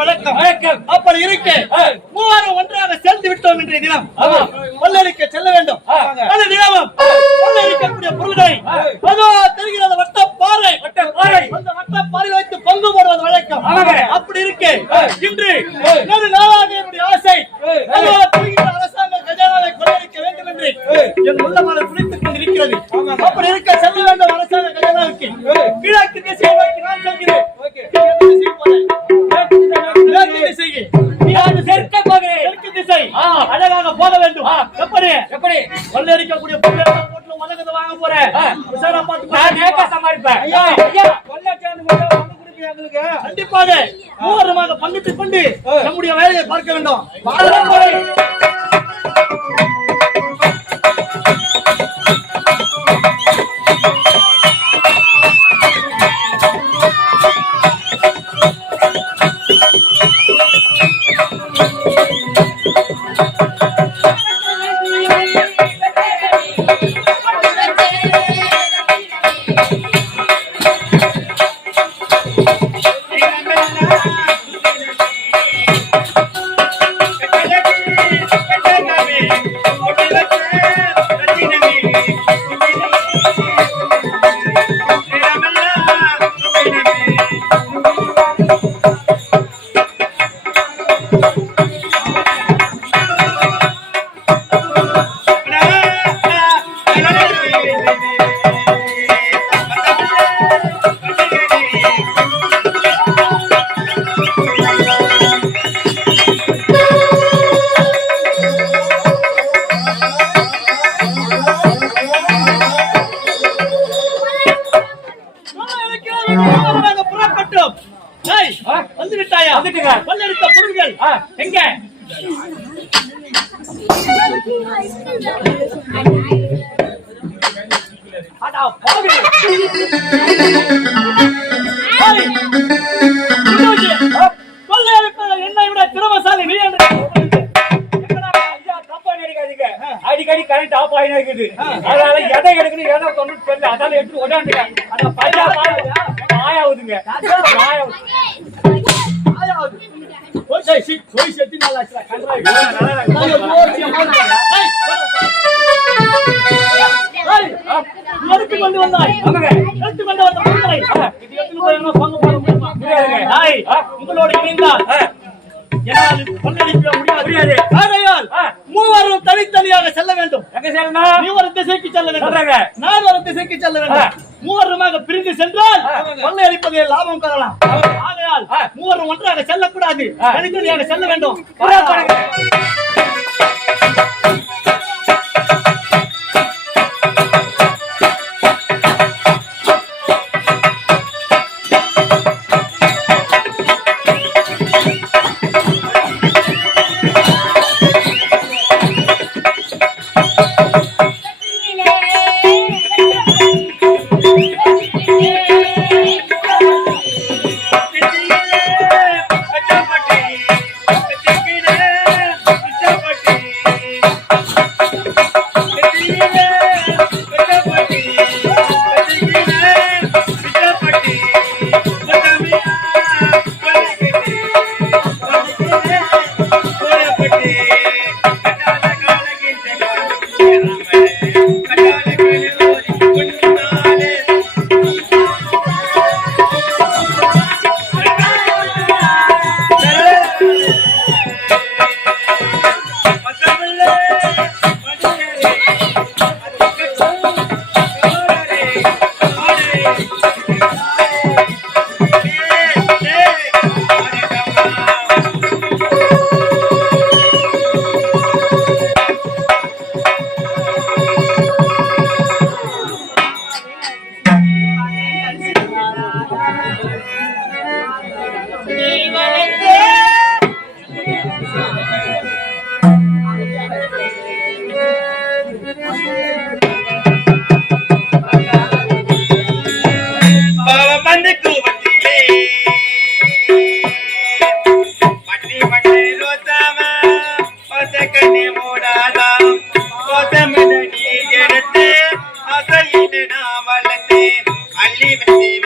வழக்கம் அப்படி இருக்கு. மூவாரம் ஒன்றாக சேர்ந்து விட்டோம் இன்றைய தினம். கொள்ளடிக்க போக வேண்டும். எப்படி? எப்படி? கொள்ளையடிக்கக்கூடிய பொருளை போட்டு உலகத்தை வாங்க போறேன். உஷாரா பார்த்து நான் சமாளிப்பேன். ஐயா. புறப்பட்டோம். வந்து விட்டாயா கொள்ளடித்த பொருள்கள். எங்க? அடா பாவி. அடிக்கடி இருக்குது அதனால எதை எடுக்கணும் எதை கொண்டு தெரியல அதால எடுத்து உடாண்டுங்க அட பையா பாருயா. நல்லா எடுத்து கொண்டு வந்தாய். எடுத்து கொண்டு வந்த இணைந்தால் என்னால் கொள்ளடிக்க முடியாது. ஆகையால் மூவரும் தனித்தனியாக செல்ல வேண்டும். நீ ஒரு திசைக்கு செல்ல. வேண்டும். நான் ஒரு திசைக்கு செல்ல வேண்டும். மூவருமாக பிரிந்து சென்றால் கொள்ளையடிப்பதில் லாபம் பெறலாம் ஆகையால் மூவரும் ஒன்றாக செல்லக்கூடாது. தனித்தனியாக செல்ல வேண்டும். கண்ணே மூடாதான் கோசமிட நீ எடுத்து அசையிடு நான் அள்ளி வந்து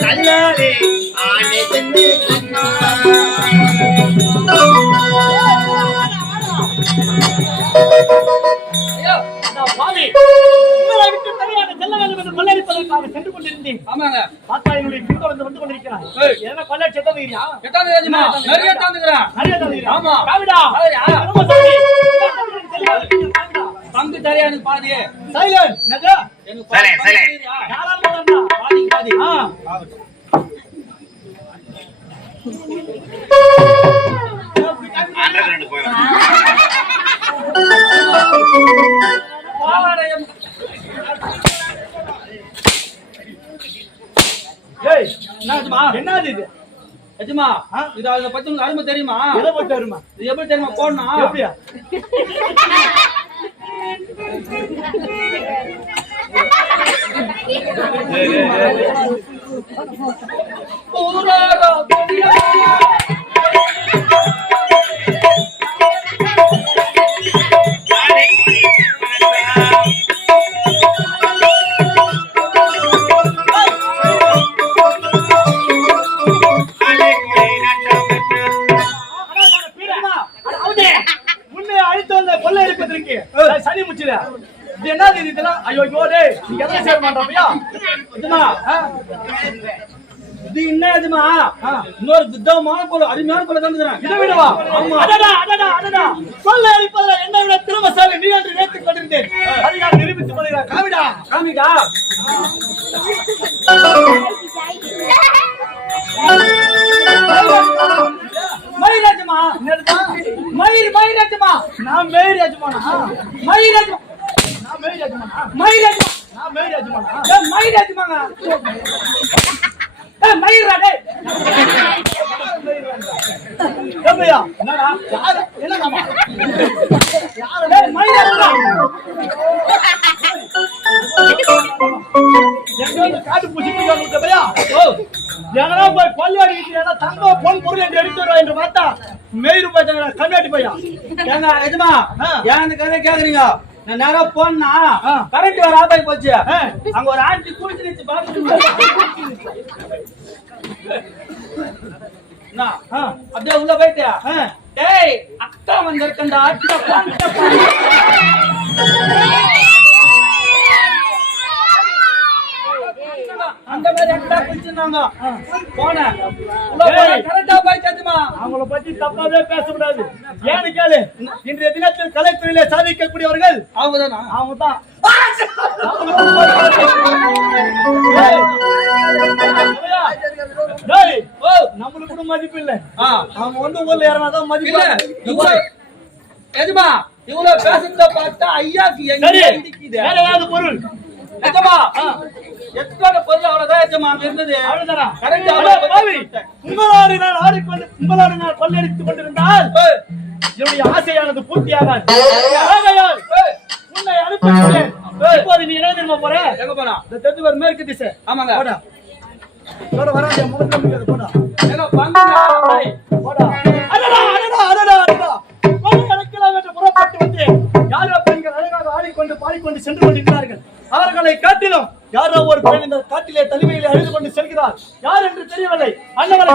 கண்ணாலே ஆனை தந்து சென்று கொண்டிருந்தேன். ஆமாங்க பார்த்தா என்னுடைய பின்தொடர்ந்து வந்து கொண்டிருக்கிறாய். என்ன கொள்ளை செத்ததுங்கிறியா? எட்டாவது தேதிமா நிறைய தாந்துக்கிறேன் நிறைய ஆமா. காவிடா. பங்கு தரையா எனக்கு பாதி சைலன். என்னது? எனக்கு பாதி சரி, சரி. பங்கு தரியா? யாரால முதல்ல? பாதி பாதி ஆ. அண்டர் ரெண்டு போயிடும் பாவாடையம் ஏய், என்னாச்சுமா என்னது இது? எஜமா ஆ? இது அதை பத்தி உங்களுக்கு அருமை தெரியுமா எதை போட்டு வருமா? இது எப்படி தெரியுமா போடணும் எப்படியா? ਪੂਰਾ ਦੁਨੀਆ இது என்னது இது இதெல்லாம் ஐயோ டேய் நீ எதை சேர மாட்டோம்யா எஜமா இது என்ன எஜமா இன்னொரு வித்தமான போல அருமையான போல தந்துக்கிறேன் இதை விடவா ஆமா. அடடா அடடா அடடா. கொள்ளையடிப்பதில் என்னை விட திறமசாலி நீ என்று நினைத்துக் கொண்டிருந்தேன். அதிகாரம் நிரூபித்துக் கொள்கிறார் காவிடா காமிக்கா மயிராஜமா மயிர் மயிராஜமா நான் மேரி அஜமானா மயிராஜமா அஜமானா ஏய், மயிராஜமாங்க ஏய், மயிரா டேய். ஏம்பையா என்னடா? யாரு? என்னடாமா யாரு டேய், மயிராஜமா எங்க காட்டு பூசிட்டு வந்து பையா ஓ எங்கனா போய் கொள்ளையடிக்கிட்டு ஏன்னா தங்கம் பொன் பொருள் என்று எடுத்து வருவா என்று பார்த்தா மேயிரு போயிட்டாங்க கம்மியாட்டி பையா? ஏங்க எஜமா ஆ. ஏன் கதை கேக்குறீங்க? நான் நேரா போனா. கரண்ட் வர ஆதாய் போச்சு. அங்க ஒரு ஆண்டி குளிச்சு நிச்சு பாத்துட்டு. அப்படியே உள்ள போயிட்டியா. டேய் அக்கா வந்திருக்கண்டா அக்கா குளிச்சிருந்தாங்க போனேன். கரெக்டா போயிட்டாச்சுமா அவங்கள பத்தி தப்பாவே பேசக்கூடாது. ஏன்னு கேளு. இன்றைய தினத்தில் கலைத்துறையிலே சாதிக்கக்கூடியவர்கள் அவங்க தானா அவங்க தான் நம்மளுக்கு கூட மதிப்பு இல்ல. அவங்க வந்து ஊர்ல இறங்கினாதான் மதிப்பு இல்ல. இவ்வளவு பேசுறத பார்த்தா ஐயாக்கு எங்க இடிக்குது வேற ஏதாவது பொருள். எஜமா எத்தனை பொருள் அவ்வளவுதான்? எஜமா அங்க இருந்தது உங்களாடு நான் ஆடிக்கொண்டு உங்களாடு நான் கொள்ளையடித்துக் கொண்டிருந்தால் என்னுடைய ஆசையானது பூர்த்தியாகாது. உன்னை அனுப்புகிறேன் இப்போது நீ என்ன தெரியுமா போற? எங்க போனா இந்த தெற்கு ஒரு மேற்கு திசை. ஆமாங்க. போடா. போட வராது முடியாது போடா. பங்குங்க? ஏய், போடா. அடடா அடடா அடடா அடடா. புறப்பட்டு வந்து யாரோ பெண்கள் அழகாக ஆடிக்கொண்டு பாடிக்கொண்டு சென்று கொண்டிருக்கிறார்கள். அவர்களை காட்டிலும் யாரோ ஒரு பெண் இந்த காட்டிலே தனிமையிலே அழுது கொண்டு செல்கிறார் யார் என்று தெரியவில்லை. அண்ணவரை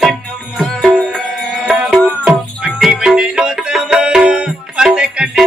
கண்ணம்மா. பட்டி மண்ணை ரோசமா பத்த கண்ணை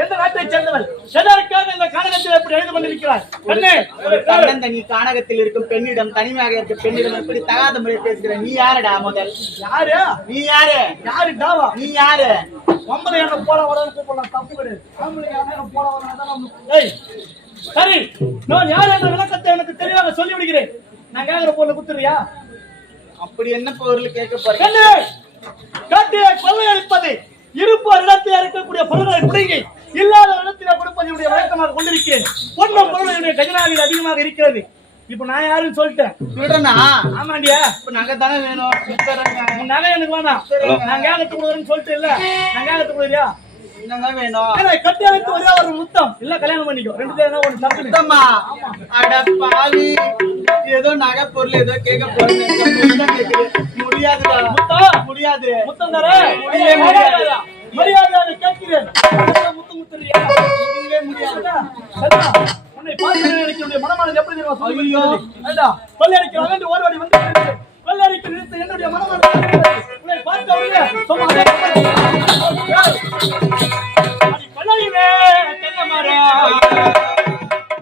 எந்த நாட்டைச் சேர்ந்தவள்? எதற்காக இந்த கானகத்தில் எப்படி எழுந்து கொண்டிருக்கிறாய்? கண்ணே, கண்ணன் தனி கானகத்தில் இருக்கும் பெண்ணிடம் தனிமையாக இருக்கும் பெண்ணிடம் எப்படி தகாத முறை பேசுகிற நீ யாருடா முதல்? யாரு? நீ யாரு? யாரு? டாவா? நீ யாரு? பொம்பளை என்ன போல கூப்பிடலாம், தப்பு கிடையாது. போல வரணும், சரி, நான் யார் என்ற விளக்கத்தை எனக்கு தெளிவாக சொல்லி விடுகிறேன் நான் கேட்கிற பொருளை குத்துறியா? அப்படி என்ன பொருள் கேட்க போறேன் கண்ணு காட்டியை கொள்ளையடிப்பது இருப்போர் இடத்தில் இருக்கக்கூடிய பொருள்களை பிடுங்கி இல்லாத இடத்திலே கொடுப்பதனுடைய வழக்கமாக கொண்டிருக்கிறேன். பொன்னும் பொருள் என்னுடைய கஜனாவில் அதிகமாக இருக்கிறது. இப்ப நான் யாருன்னு சொல்லிட்டேன். விடுறனா ஆமாண்டியா? இப்ப நகை தானே வேணும். உன் நகை எனக்கு வேணாம். நான் கேகத்து கொடுக்குறேன்னு சொல்லிட்டு இல்ல. நான் கேகத்து கொடுக்குறியா? கட்டி அழைத்து ஒரே ஒரு முத்தம். இல்ல கல்யாணம் பண்ணிக்கோ. ரெண்டு பேரும் ஒன்று சுத்தமா அட பாவி. ஏதோ நகை பொருள் ஏதோ கேட்க போறேன் முடியாதுடா. முடியாது. முத்தம் தர. முடியவே மரியாதை கேட்கிறேன். முத்தம் முத்துறியா முடியவே முடியாதுடா உன்னை பார்த்து நினைக்கிற மனமானது எப்படி தெரியுமா ஐயோ. அல்ல பல்லடிக்கிறாங்க என்று வந்து பல்லடிக்கு என்னுடைய மனமானது உன்னை பார்த்த உடனே